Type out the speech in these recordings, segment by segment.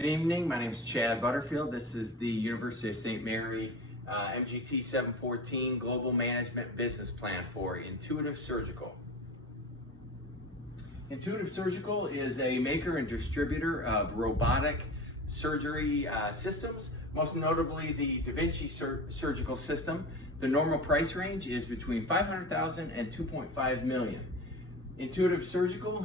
Good evening, my name is Chad Butterfield. This is the University of St. Mary MGT714 Global Management Business Plan for Intuitive Surgical. Intuitive Surgical is a maker and distributor of robotic surgery systems, most notably the Da Vinci surgical system. The normal price range is between $500,000 and $2.5 million. Intuitive Surgical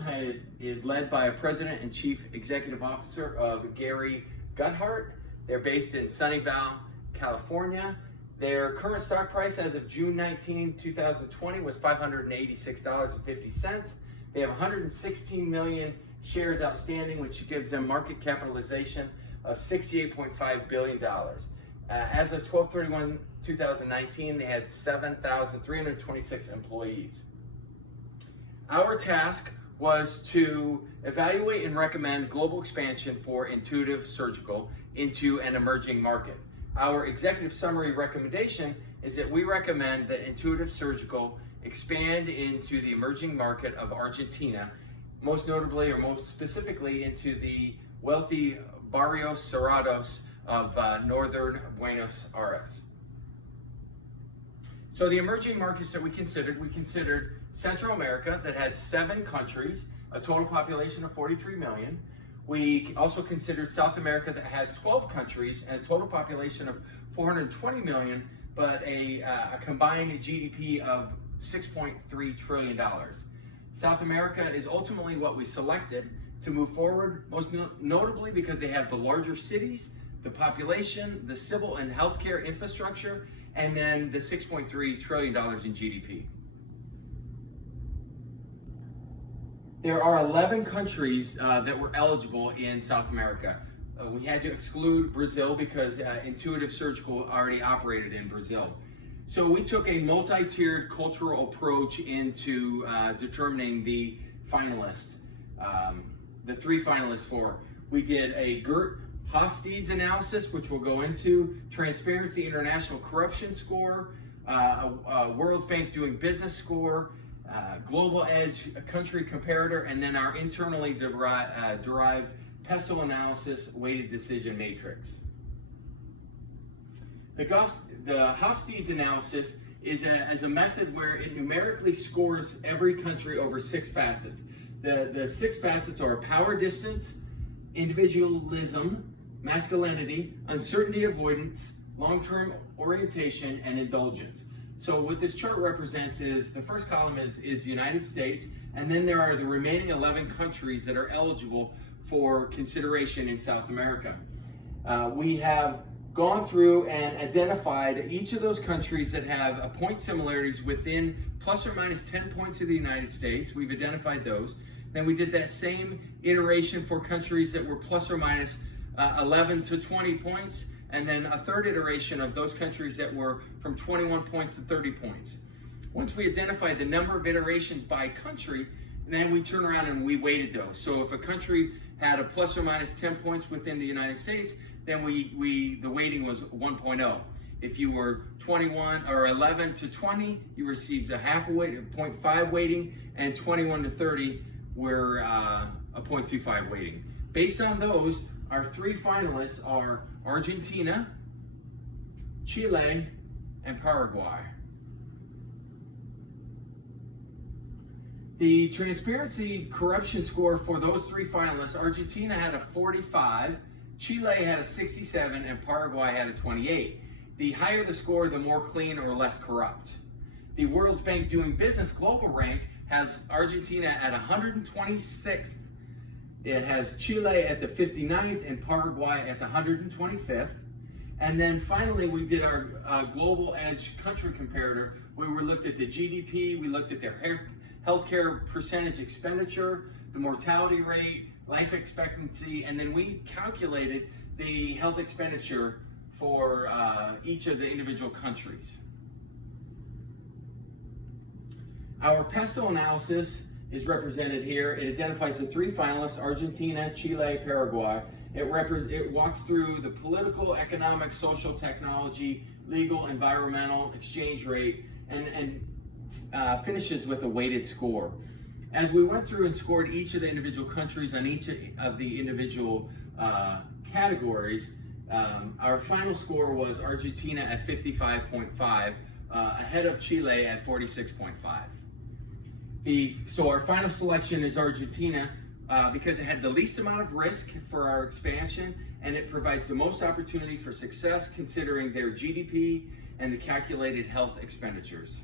is led by a president and chief executive officer of Gary Guthart. They're based in Sunnyvale, California. Their current stock price as of June 19, 2020 was $586.50. They have 116 million shares outstanding, which gives them market capitalization of $68.5 billion. As of 12/31/2019, they had 7,326 employees. Our task was to evaluate and recommend global expansion for Intuitive Surgical into an emerging market. Our executive summary recommendation is that we recommend that Intuitive Surgical expand into the emerging market of Argentina, most notably or most specifically into the wealthy Barrios Cerrados of northern Buenos Aires. So the emerging markets that we considered Central America, that had 7 countries, a total population of 43 million. We also considered South America, that has 12 countries and a total population of 420 million, but a combined GDP of $6.3 trillion. South America is ultimately what we selected to move forward, most notably because they have the larger cities, the population, the civil and healthcare infrastructure, and then the $6.3 trillion in GDP. There are 11 countries that were eligible in South America. We had to exclude Brazil because Intuitive Surgical already operated in Brazil. So we took a multi-tiered cultural approach into determining the finalists, the 3 finalists for. We did a Gert-Hofstede analysis, which we'll go into, Transparency International Corruption Score, a World Bank Doing Business Score, Global Edge country comparator, and then our internally derived pestle analysis weighted decision matrix. The Hofstede analysis is a method where it numerically scores every country over 6 facets. The 6 facets are power distance, individualism, masculinity, uncertainty avoidance, long-term orientation, and indulgence. So what this chart represents is the first column is the United States, and then there are the remaining 11 countries that are eligible for consideration in South America. We have gone through and identified each of those countries that have point similarities within plus or minus 10 points of the United States. We've identified those. Then we did that same iteration for countries that were plus or minus 11 to 20 points. And then a third iteration of those countries that were from 21 points to 30 points. Once we identified the number of iterations by country, then we turn around and we weighted those. So if a country had a plus or minus 10 points within the United States, then the weighting was 1.0. If you were 21 or 11 to 20, you received a half a weight, 0.5 weighting, and 21 to 30 were a 0.25 weighting. Based on those, our 3 finalists are Argentina, Chile, and Paraguay. The transparency corruption score for those 3 finalists, Argentina had a 45, Chile had a 67, and Paraguay had a 28. The higher the score, the more clean or less corrupt. The World Bank Doing Business Global Rank has Argentina at 126th. It has Chile at the 59th and Paraguay at the 125th. And then finally, we did our Global Edge country comparator, where we looked at the GDP, we looked at their healthcare percentage expenditure, the mortality rate, life expectancy, and then we calculated the health expenditure for each of the individual countries. Our pestle analysis is represented here. It identifies the 3 finalists, Argentina, Chile, Paraguay. It walks through the political, economic, social, technology, legal, environmental, exchange rate, and finishes with a weighted score. As we went through and scored each of the individual countries on each of the individual categories, our final score was Argentina at 55.5, ahead of Chile at 46.5. So our final selection is Argentina because it had the least amount of risk for our expansion, and it provides the most opportunity for success considering their GDP and the calculated health expenditures.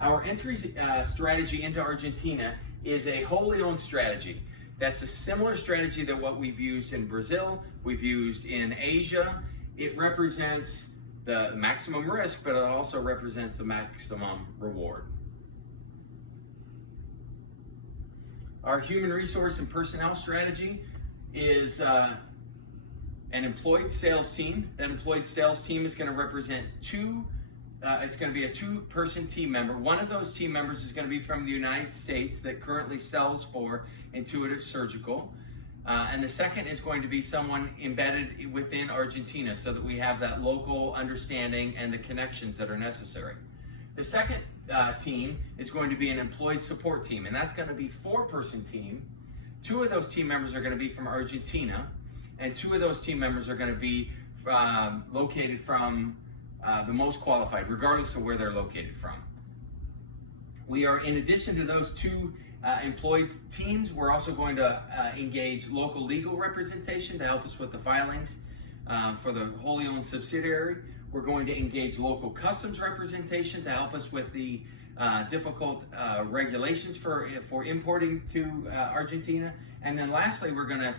Our entry strategy into Argentina is a wholly owned strategy. That's a similar strategy to what we've used in Brazil, we've used in Asia. It represents the maximum risk, but it also represents the maximum reward. Our human resource and personnel strategy is an employed sales team. That employed sales team is going to represent it's going to be a two-person team member. One of those team members is going to be from the United States that currently sells for Intuitive Surgical. And the second is going to be someone embedded within Argentina so that we have that local understanding and the connections that are necessary. The second team is going to be an employed support team, and that's going to be a four-person team. Two of those team members are going to be from Argentina, and two of those team members are going to be located from the most qualified, regardless of where they're located from. We are, in addition to those two employed teams, we're also going to engage local legal representation to help us with the filings for the wholly owned subsidiary. We're going to engage local customs representation to help us with the difficult regulations for importing to Argentina. And then lastly, we're going to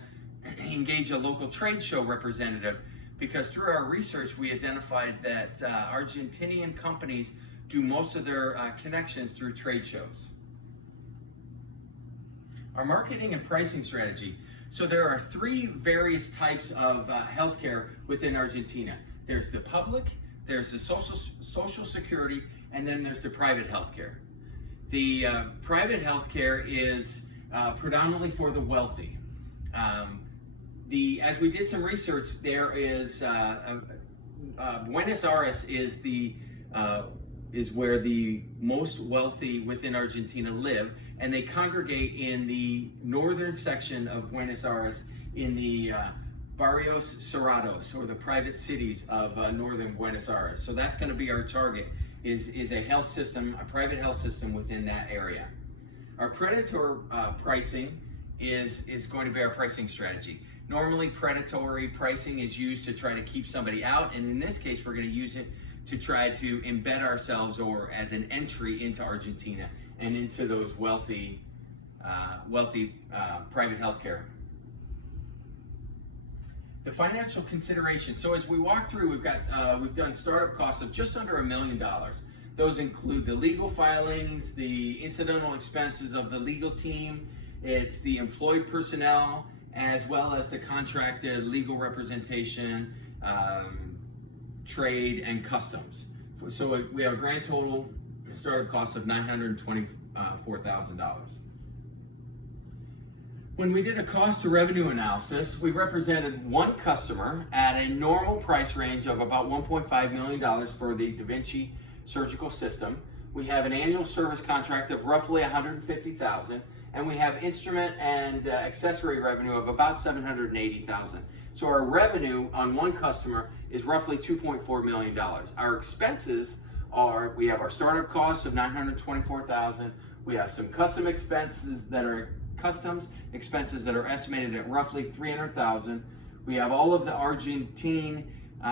engage a local trade show representative, because through our research, we identified that Argentinian companies do most of their connections through trade shows. Our marketing and pricing strategy. So there are three various types of healthcare within Argentina. There's the public, there's the social security, and then there's the private healthcare. The private healthcare is predominantly for the wealthy. As we did some research, there is Buenos Aires is where the most wealthy within Argentina live, and they congregate in the northern section of Buenos Aires in the barrios cerrados, or the private cities of northern Buenos Aires. So that's going to be our target, is a health system, a private health system within that area. Our predatory pricing is going to be our pricing strategy. Normally, predatory pricing is used to try to keep somebody out, and in this case, we're going to use it to try to embed ourselves or as an entry into Argentina and into those wealthy private healthcare. The financial consideration. So as we walk through, we've done startup costs of just under $1 million. Those include the legal filings, the incidental expenses of the legal team, it's the employed personnel, as well as the contracted legal representation, trade, and customs. So we have a grand total startup cost of $924,000. When we did a cost to revenue analysis, we represented one customer at a normal price range of about $1.5 million for the Da Vinci surgical system. We have an annual service contract of roughly $150,000, and we have instrument and accessory revenue of about $780,000. So our revenue on one customer is roughly $2.4 million. Our expenses are, we have our startup costs of $924,000. We have some custom expenses that are customs expenses that are estimated at roughly $300,000. We have all of the Argentine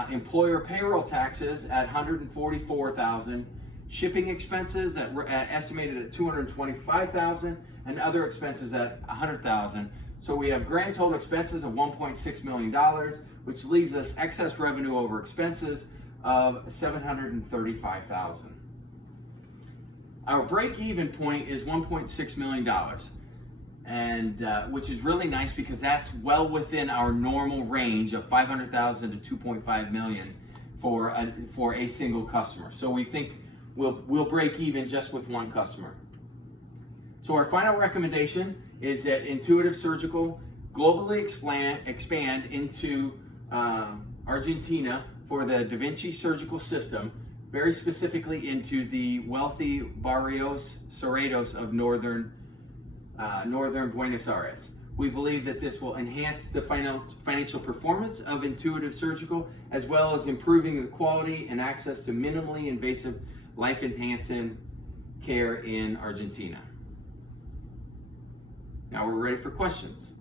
employer payroll taxes at $144,000. Shipping expenses that were estimated at $225,000, and other expenses at $100,000. So we have grand total expenses of $1.6 million, which leaves us excess revenue over expenses of $735,000. Our break-even point is $1.6 million, and which is really nice because that's well within our normal range of $500,000 to $2.5 million for a single customer. So we think we'll break even just with one customer. So our final recommendation is that Intuitive Surgical globally expand into Argentina for the Da Vinci surgical system, very specifically into the wealthy barrios cerrados of northern Buenos Aires. We believe that this will enhance the financial performance of Intuitive Surgical, as well as improving the quality and access to minimally invasive life-enhancing care in Argentina. Now we're ready for questions.